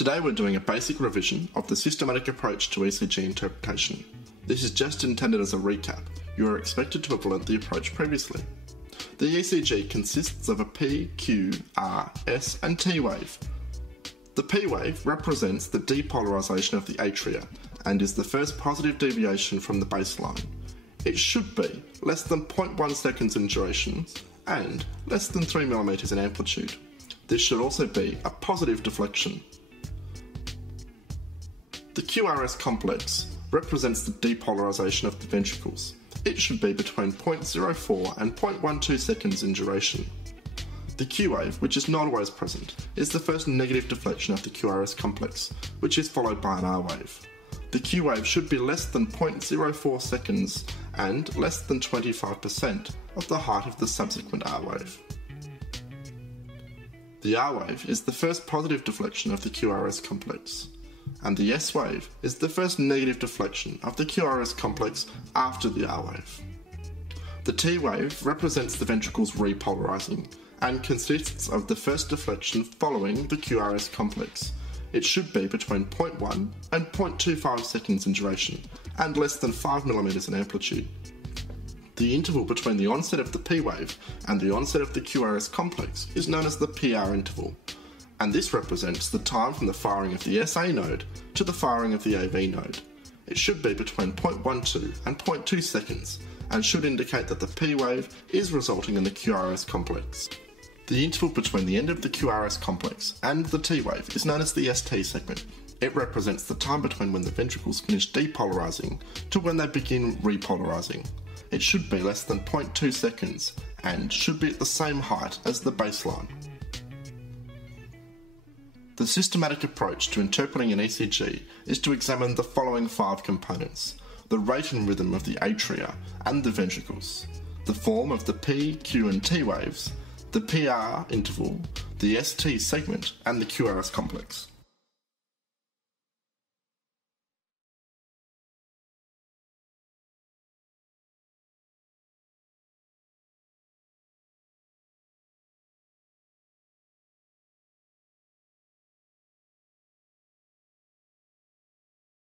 Today we're doing a basic revision of the systematic approach to ECG interpretation. This is just intended as a recap. You are expected to have learnt the approach previously. The ECG consists of a P, Q, R, S and T wave. The P wave represents the depolarisation of the atria and is the first positive deviation from the baseline. It should be less than 0.1 seconds in duration and less than 3 mm in amplitude. This should also be a positive deflection. The QRS complex represents the depolarisation of the ventricles. It should be between 0.04 and 0.12 seconds in duration. The Q wave, which is not always present, is the first negative deflection of the QRS complex, which is followed by an R wave. The Q wave should be less than 0.04 seconds and less than 25% of the height of the subsequent R wave. The R wave is the first positive deflection of the QRS complex, and the S wave is the first negative deflection of the QRS complex after the R wave. The T wave represents the ventricles repolarising and consists of the first deflection following the QRS complex. It should be between 0.1 and 0.25 seconds in duration and less than 5 mm in amplitude. The interval between the onset of the P wave and the onset of the QRS complex is known as the PR interval, and this represents the time from the firing of the SA node to the firing of the AV node. It should be between 0.12 and 0.2 seconds and should indicate that the P wave is resulting in the QRS complex. The interval between the end of the QRS complex and the T wave is known as the ST segment. It represents the time between when the ventricles finish depolarising to when they begin repolarising. It should be less than 0.2 seconds and should be at the same height as the baseline. The systematic approach to interpreting an ECG is to examine the following 5 components: the rate and rhythm of the atria and the ventricles, the form of the P, Q and T waves, the PR interval, the ST segment and the QRS complex.